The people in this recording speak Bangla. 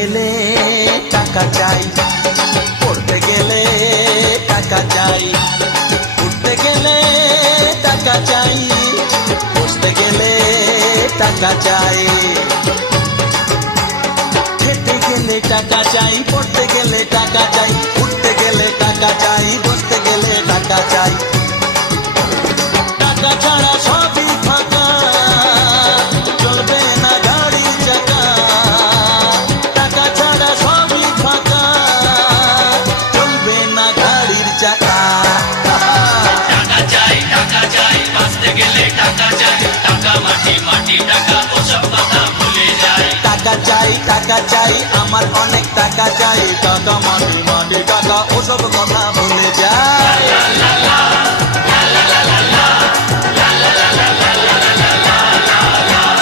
গেলে টাকা চাই, পড়তে গেলে টাকা চাই, উঠতে গেলে টাকা চাই, বসতে গেলে টাকা চাই। খেতে গেলে টাকা চাই, পড়তে গেলে টাকা চাই, উঠতে গেলে টাকা চাই, বসতে গেলে টাকা চাই। টাকা ছাড়া সবই ফাঁকা, চলবে না গাড়ির চাকা। টাকা ছাড়া সবই ফাঁকা, চলবে না গাড়ির চাকা। টাকা চাই বাঁচতে গেলে টাকা চাই, টাকা মাটি মাটি টাকা ওসব কথা ভুলে যায়। টাকা চাই আমার অনেক টাকা চাই, টাকা মাটি মাটি টাকা ওসব কথা ভুলে যায়।